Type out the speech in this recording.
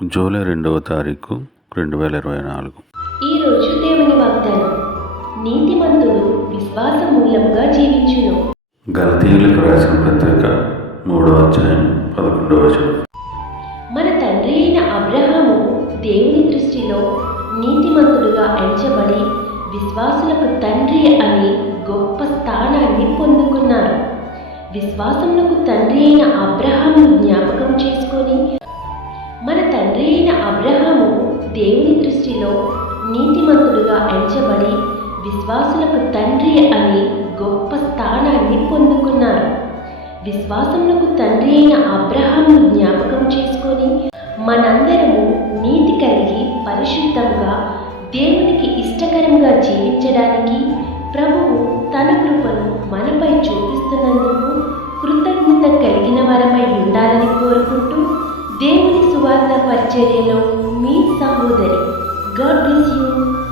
July రెండవ తారీఖు రెండు వేల ఇరవై నాలుగు. ఈరోజు దేవుని వాగ్దానం నీతిమంతుడు విశ్వాస మూలంగా జీవించును. గలతీయులకు రాసిన పత్రిక మూడవ అధ్యాయం పదకొండవ వచనం. మన తండ్రి అయిన అబ్రహాము దేవుని దృష్టిలో నీతిమంతుడుగా ఎంచబడి విశ్వాసులకు తండ్రి అని గొప్ప స్థానాన్ని పొందుకున్నారు విశ్వాసములకు తండ్రి అయిన అబ్రహామును జ్ఞాపకం తండ్రి అయిన అబ్రహాము దేవుని దృష్టిలో నీతిమంతుడుగా ఎంచబడి విశ్వాసులకు తండ్రి అని గొప్ప స్థానాన్ని పొందుకున్నారు విశ్వాసములకు తండ్రి అయిన అబ్రహామును జ్ఞాపకం చేసుకొని మనందరము నీతి కలిగి పరిశుద్ధంగా దేవునికి ఇష్టకరంగా జీవించడానికి ചാനൽ മീ സഹോദരി ഗോഡ് ബ്ലസ് യു